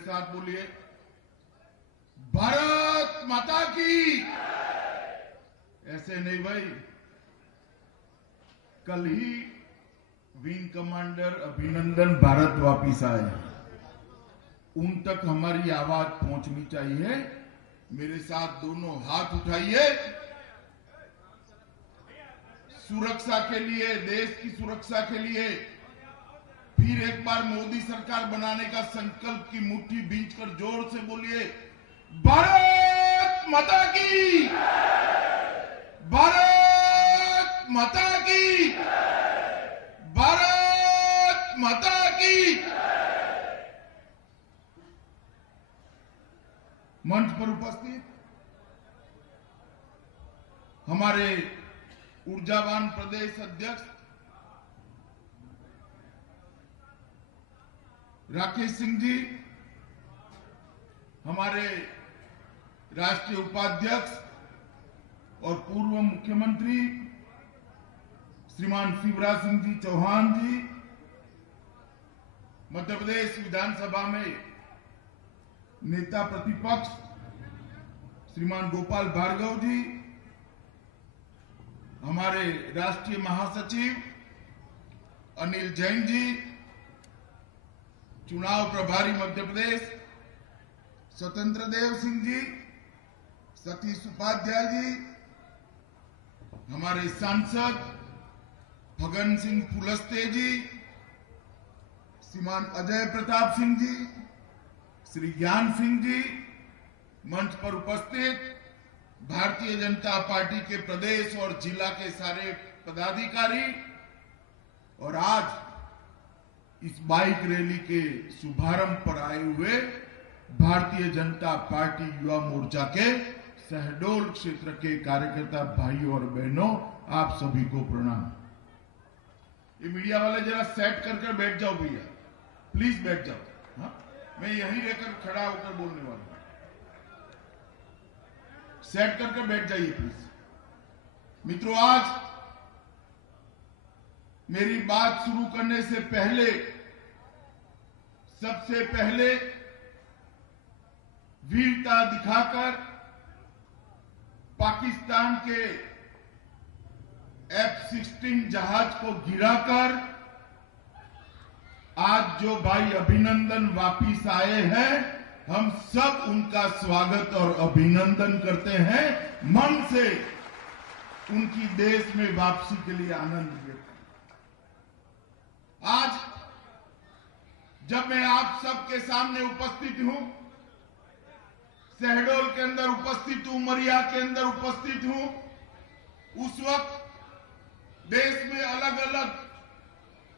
साथ बोलिए, भारत माता की। ऐसे नहीं भाई, कल ही विंग कमांडर अभिनंदन भारत वापिस आए, उन तक हमारी आवाज पहुंचनी चाहिए। मेरे साथ दोनों हाथ उठाइए। सुरक्षा के लिए, देश की सुरक्षा के लिए फिर एक बार मोदी सरकार बनाने का संकल्प की मुट्ठी भींचकर जोर से बोलिए, भारत माता की, भारत माता की, भारत माता की। मंच पर उपस्थित हमारे ऊर्जावान प्रदेश अध्यक्ष राकेश सिंह जी, हमारे राष्ट्रीय उपाध्यक्ष और पूर्व मुख्यमंत्री श्रीमान शिवराज सिंह जी चौहान जी, मध्य प्रदेश विधानसभा में नेता प्रतिपक्ष श्रीमान गोपाल भार्गव जी, हमारे राष्ट्रीय महासचिव अनिल जैन जी, चुनाव प्रभारी मध्य प्रदेश स्वतंत्र देव सिंह जी, सतीश उपाध्याय जी, हमारे सांसद फगन सिंह फुलस्ते जी, श्रीमान अजय प्रताप सिंह जी, श्री ज्ञान सिंह जी, मंच पर उपस्थित भारतीय जनता पार्टी के प्रदेश और जिला के सारे पदाधिकारी और आज इस बाइक रैली के शुभारंभ पर आए हुए भारतीय जनता पार्टी युवा मोर्चा के शहडोल क्षेत्र के कार्यकर्ता भाइयों और बहनों, आप सभी को प्रणाम। ये मीडिया वाले जरा सेट करके बैठ जाओ भैया, प्लीज बैठ जाओ। हाँ, मैं यहीं रहकर खड़ा होकर बोलने वाला हूं, सेट करके बैठ जाइए प्लीज। मित्रों, आज मेरी बात शुरू करने से पहले सबसे पहले वीरता दिखाकर पाकिस्तान के F-16 जहाज को गिराकर आज जो भाई अभिनंदन वापिस आए हैं, हम सब उनका स्वागत और अभिनंदन करते हैं। मन से उनकी देश में वापसी के लिए आनंद व्यक्त। आज जब मैं आप सबके सामने उपस्थित हूं, शहडोल के अंदर उपस्थित हूं, उमरिया के अंदर उपस्थित हूं, उस वक्त देश में अलग अलग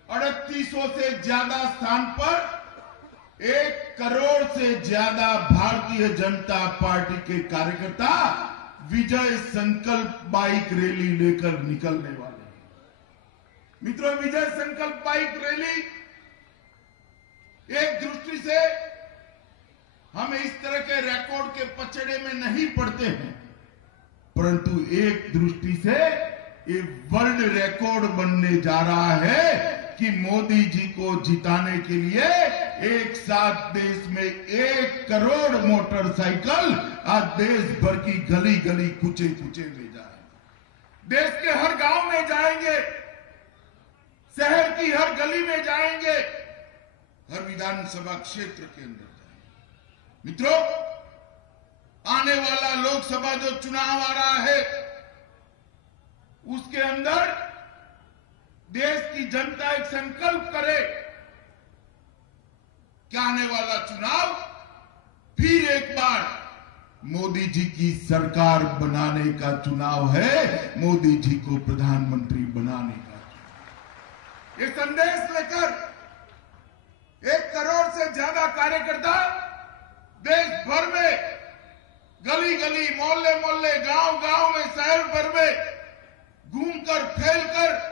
3800 से ज्यादा स्थान पर 1 करोड़ से ज्यादा भारतीय जनता पार्टी के कार्यकर्ता विजय संकल्प बाइक रैली लेकर निकलने वाले हैं। मित्रों, विजय संकल्प बाइक रैली एक दृष्टि से हम इस तरह के रिकॉर्ड के पचड़े में नहीं पड़ते हैं, परंतु एक दृष्टि से ये वर्ल्ड रिकॉर्ड बनने जा रहा है कि मोदी जी को जिताने के लिए एक साथ देश में 1 करोड़ मोटरसाइकिल आज देश भर की गली गली कुचे कुचे में जाए। देश के हर गांव में जाएंगे, शहर की हर गली में जाएंगे, हर विधानसभा क्षेत्र के अंदर जाएंगे। मित्रों, आने वाला लोकसभा जो चुनाव आ रहा है, उसके अंदर देश की जनता एक संकल्प करे कि आने वाला चुनाव फिर एक बार मोदी जी की सरकार बनाने का चुनाव है, मोदी जी को प्रधानमंत्री बनाने का चुनाव। ये संदेश लेकर 1 करोड़ से ज्यादा कार्यकर्ता देश भर में गली गली, मोहल्ले मोहल्ले, गांव गांव में, शहर भर में घूमकर फैलकर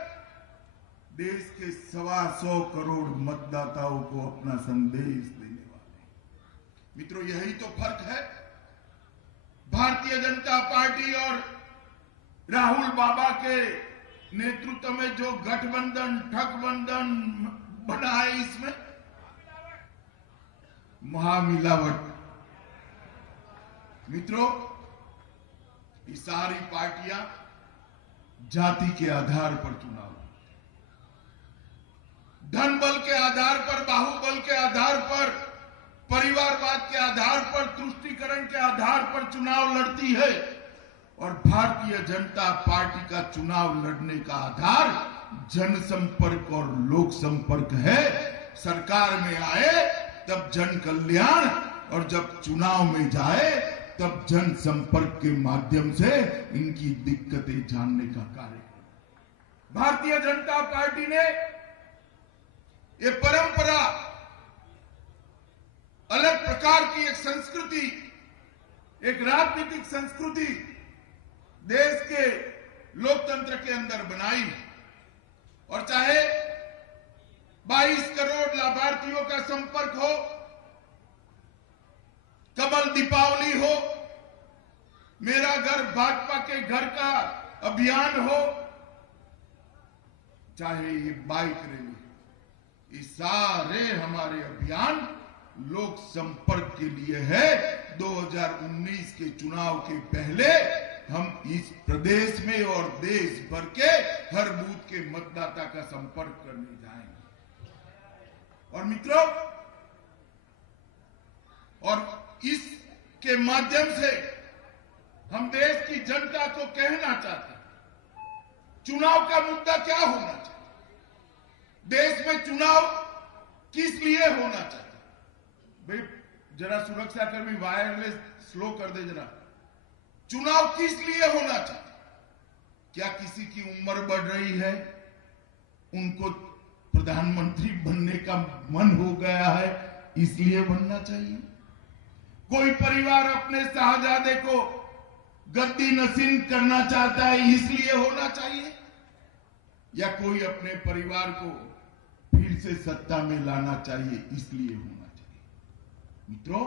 देश के 125 करोड़ मतदाताओं को अपना संदेश देने वाले। मित्रों, यही तो फर्क है भारतीय जनता पार्टी और राहुल बाबा के नेतृत्व में जो गठबंधन, ठगबंधन बना है। इसमें महामिलावट। मित्रों, ये सारी पार्टियां जाति के आधार पर चुनाव, धन बल के आधार पर, बाहुबल के आधार पर, परिवारवाद के आधार पर, तुष्टीकरण के आधार पर चुनाव लड़ती है। और भारतीय जनता पार्टी का चुनाव लड़ने का आधार जनसंपर्क और लोक संपर्क है। सरकार में आए तब जन कल्याण, और जब चुनाव में जाए तब जनसंपर्क के माध्यम से इनकी दिक्कतें जानने का कार्य। भारतीय जनता पार्टी ने ये परंपरा, अलग प्रकार की एक संस्कृति, एक राजनीतिक संस्कृति देश के लोकतंत्र के अंदर बनाई। और चाहे 22 करोड़ लाभार्थियों का संपर्क हो, कमल दीपावली हो, मेरा घर भाजपा के घर का अभियान हो, चाहे ये बाइक रैली, ये सारे हमारे अभियान लोक संपर्क के लिए है। 2019 के चुनाव के पहले हम इस प्रदेश में और देश भर के हर बूथ के मतदाता का संपर्क करने जाएंगे। और मित्रों, और इसके माध्यम से हम देश की जनता को कहना चाहते हैं, चुनाव का मुद्दा क्या होना चाहिए, देश में चुनाव किस लिए होना चाहिए। भाई जरा सुरक्षा कर्मी वायरलेस स्लो कर दे जरा। चुनाव किस लिए होना चाहिए? क्या किसी की उम्र बढ़ रही है, उनको प्रधानमंत्री बनने का मन हो गया है, इसलिए बनना चाहिए? कोई परिवार अपने शाहजादे को गद्दी नसीन करना चाहता है, इसलिए होना चाहिए? या कोई अपने परिवार को फिर से सत्ता में लाना चाहिए, इसलिए होना चाहिए? मित्रों,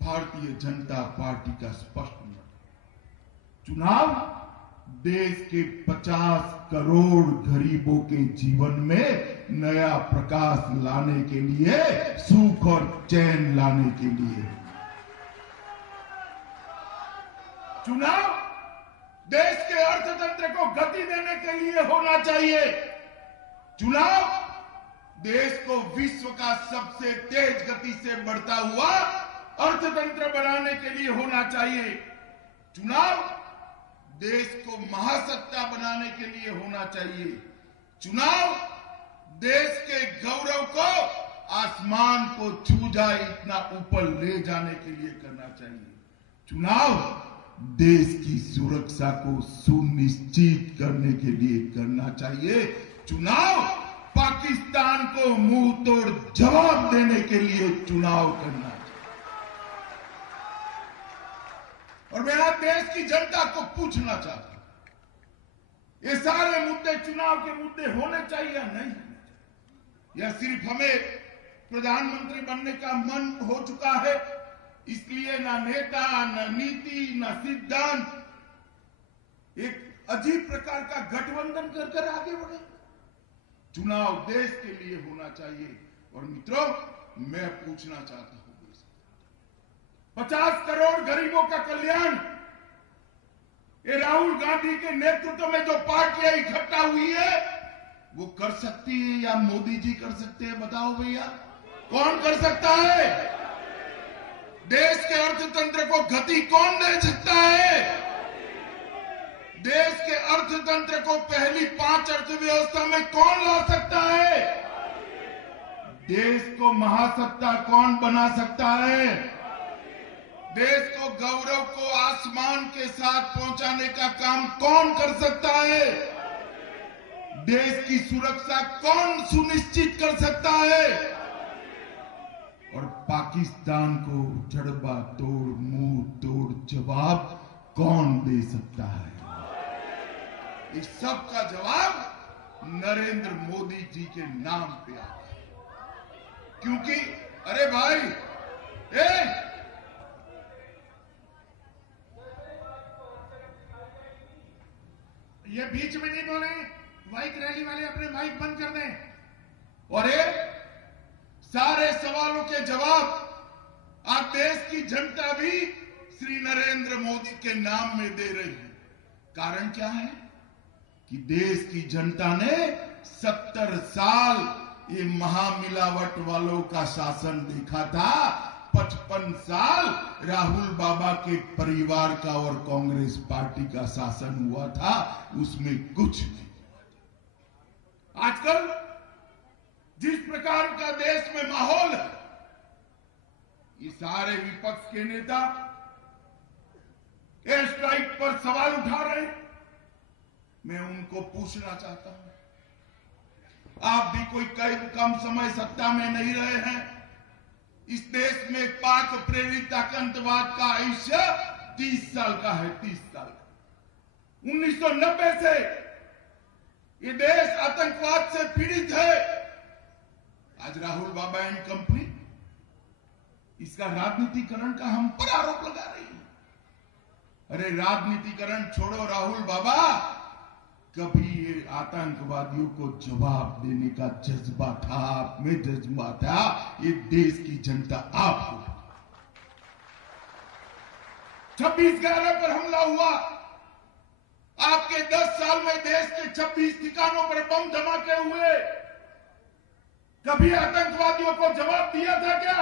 भारतीय जनता पार्टी का स्पष्ट मत, चुनाव देश के 50 करोड़ गरीबों के जीवन में नया प्रकाश लाने के लिए, सुख और चैन लाने के लिए। चुनाव देश के अर्थतंत्र को गति देने के लिए होना चाहिए। चुनाव देश को विश्व का सबसे तेज गति से बढ़ता हुआ अर्थतंत्र बनाने के लिए होना चाहिए। चुनाव देश को महासत्ता बनाने के लिए होना चाहिए। चुनाव देश के गौरव को आसमान को छू जाए इतना ऊपर ले जाने के लिए करना चाहिए। चुनाव देश की सुरक्षा को सुनिश्चित करने के लिए करना चाहिए। चुनाव पाकिस्तान को मुंह तोड़ जवाब देने के लिए चुनाव करना चाहिए। और मैं आज देश की जनता को पूछना चाहता हूं, ये सारे मुद्दे चुनाव के मुद्दे होने चाहिए या नहीं होने चाहिए? या सिर्फ हमें प्रधानमंत्री बनने का मन हो चुका है, इसलिए ना नेता, ना नीति, ना सिद्धांत, एक अजीब प्रकार का गठबंधन कर कर आगे बढ़े? चुनाव देश के लिए होना चाहिए। और मित्रों, मैं पूछना चाहता हूं, 50 करोड़ गरीबों का कल्याण, ये राहुल गांधी के नेतृत्व में जो पार्टियां इकट्ठा हुई है, वो कर सकती है या मोदी जी कर सकते हैं? बताओ भैया, कौन कर सकता है? देश के अर्थतंत्र को गति कौन दे सकता है? देश के अर्थतंत्र को पहली 5 अर्थव्यवस्था में कौन ला सकता है? देश को महासत्ता कौन बना सकता है? देश को गौरव को आसमान के साथ पहुंचाने का काम कौन कर सकता है? देश की सुरक्षा कौन सुनिश्चित कर सकता है? और पाकिस्तान को जड़बा तोड़, मुंह तोड़ जवाब कौन दे सकता है? इस सब का जवाब नरेंद्र मोदी जी के नाम पे आता है। क्योंकि अरे भाई, ये बीच में नहीं बोले, बाइक रैली वाले अपने माइक बंद कर दें। और सारे सवालों के जवाब देश की जनता भी श्री नरेंद्र मोदी के नाम में दे रही है। कारण क्या है कि देश की जनता ने 70 साल ये महामिलावट वालों का शासन देखा था। 55 साल राहुल बाबा के परिवार का और कांग्रेस पार्टी का शासन हुआ था, उसमें कुछ नहीं हुआ था। आजकल जिस प्रकार का देश में माहौल है, ये सारे विपक्ष के नेता एयर स्ट्राइक पर सवाल उठा रहे हैं। मैं उनको पूछना चाहता हूं, आप भी कोई कम समय सत्ता में नहीं रहे हैं। इस देश में पाक प्रेरित आतंकवाद का आयुष्य 30 साल का है, 30 साल का। 1990 से ये देश आतंकवाद से पीड़ित है। आज राहुल बाबा एंड कंपनी इसका राजनीतिकरण का हम पर आरोप लगा रही है। अरे राजनीतिकरण छोड़ो राहुल बाबा, कभी ये आतंकवादियों को जवाब देने का जज्बा था, आप में जज्बा था, ये देश की जनता आपको। 26/11 पर हमला हुआ, आपके 10 साल में देश के 26 ठिकानों पर बम धमाके हुए। कभी आतंकवादियों को जवाब दिया था क्या?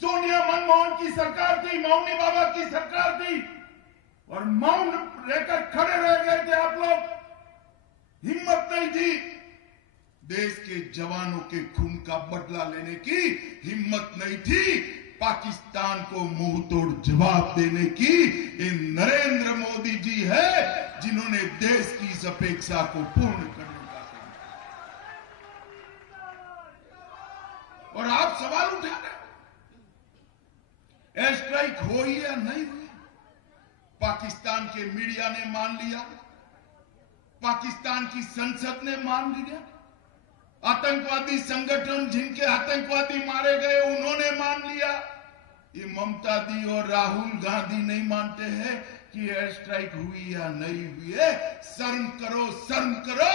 सोनिया मनमोहन की सरकार थी, मौनी बाबा की सरकार थी, और मौन रहकर खड़े रह गए थे आप लोग। हिम्मत नहीं थी देश के जवानों के खून का बदला लेने की, हिम्मत नहीं थी पाकिस्तान को मुंह तोड़ जवाब देने की। ये नरेंद्र मोदी जी है जिन्होंने देश की इस अपेक्षा को पूर्ण करने का काम किया। और आप सवाल उठा रहे हो, एयर स्ट्राइक हो या नहीं हुई? पाकिस्तान के मीडिया ने मान लिया, पाकिस्तान की संसद ने मान लिया, आतंकवादी संगठन जिनके आतंकवादी मारे गए उन्होंने मान लिया। ये ममता दी और राहुल गांधी नहीं मानते हैं कि एयर स्ट्राइक हुई या नहीं हुई है। शर्म करो, शर्म करो।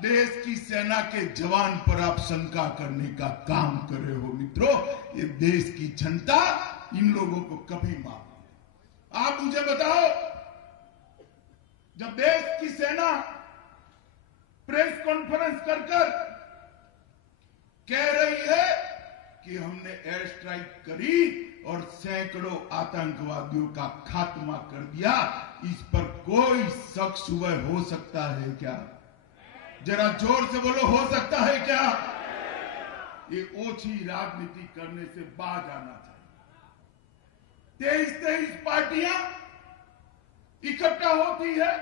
देश की सेना के जवान पर आप शंका करने का काम कर रहे हो मित्रों। ये देश की जनता इन लोगों को कभी माफ। आप मुझे बताओ, जब देश की सेना प्रेस कॉन्फ्रेंस कर कह रही है कि हमने एयर स्ट्राइक करी और सैकड़ों आतंकवादियों का खात्मा कर दिया, इस पर कोई शक सुबह हो सकता है क्या? जरा जोर से बोलो, हो सकता है क्या? ये ओछी राजनीति करने से बाज आना चाहिए। 23 पार्टियां इकट्ठा होती है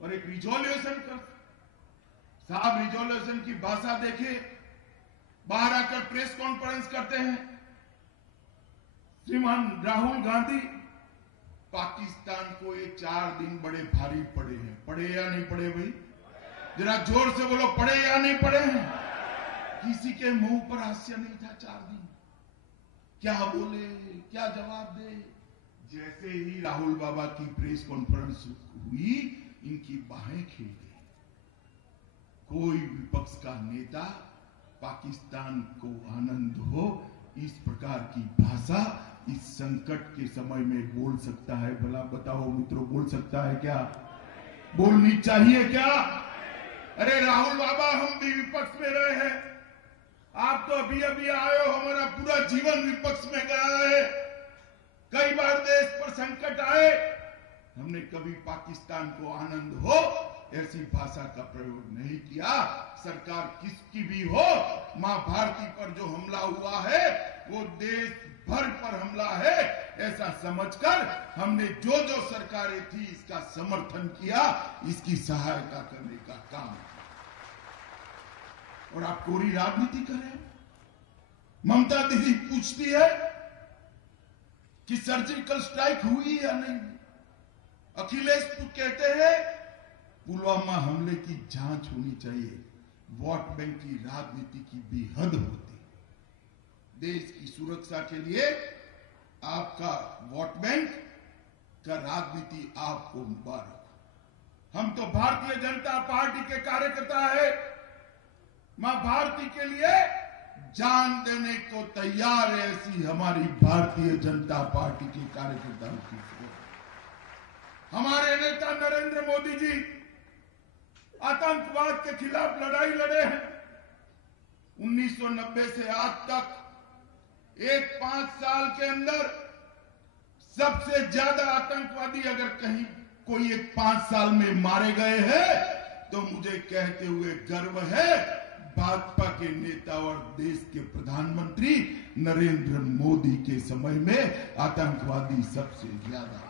और एक रिजोल्यूशन कर। साहब रिजोल्यूशन की भाषा देखिए, बाहर आकर प्रेस कॉन्फ्रेंस करते हैं। श्रीमान राहुल गांधी, पाकिस्तान को ये 4 दिन बड़े भारी पड़े हैं। पड़े या नहीं पड़े भाई? जरा जोर से बोलो, पड़े या नहीं पड़े हैं? किसी के मुंह पर हास्य नहीं था 4 दिन। क्या बोले, क्या जवाब दे? जैसे ही राहुल बाबा की प्रेस कॉन्फ्रेंस हुई, इनकी बाहें खिल गई। कोई विपक्ष का नेता पाकिस्तान को आनंद हो इस प्रकार की भाषा इस संकट के समय में बोल सकता है? भला बताओ मित्रों, बोल सकता है क्या? बोलनी चाहिए क्या? अरे राहुल बाबा, हम भी विपक्ष में रहे हैं। आप तो अभी अभी आए हो, हमारा पूरा जीवन विपक्ष में गया है। कई बार देश पर संकट आए, हमने कभी पाकिस्तान को आनंद हो ऐसी भाषा का प्रयोग नहीं किया। सरकार किसकी भी हो, मां भारती पर जो हमला हुआ है वो देश भर पर हमला है ऐसा समझकर हमने जो जो सरकारें थी इसका समर्थन किया, इसकी सहायता करने का काम किया। और आप कोरी राजनीति करें। ममता दीदी पूछती है कि सर्जिकल स्ट्राइक हुई या नहीं। अखिलेश कहते हैं पुलवामा हमले की जांच होनी चाहिए। वोट बैंक की राजनीति की बेहद होती। देश की सुरक्षा के लिए आपका वोट बैंक का राजनीति आपको मुबारक। हम तो भारतीय जनता पार्टी के कार्यकर्ता है। मां भारती के लिए जान देने को तैयार है, ऐसी हमारी भारतीय जनता पार्टी के कार्यकर्ताओं की सोच। हमारे नेता नरेंद्र मोदी जी आतंकवाद के खिलाफ लड़ाई लड़े हैं। 1990 से आज तक 5 साल के अंदर सबसे ज्यादा आतंकवादी अगर कहीं कोई 5 साल में मारे गए हैं तो मुझे कहते हुए गर्व है, भाजपा के नेता और देश के प्रधानमंत्री नरेंद्र मोदी के समय में आतंकवादी सबसे ज्यादा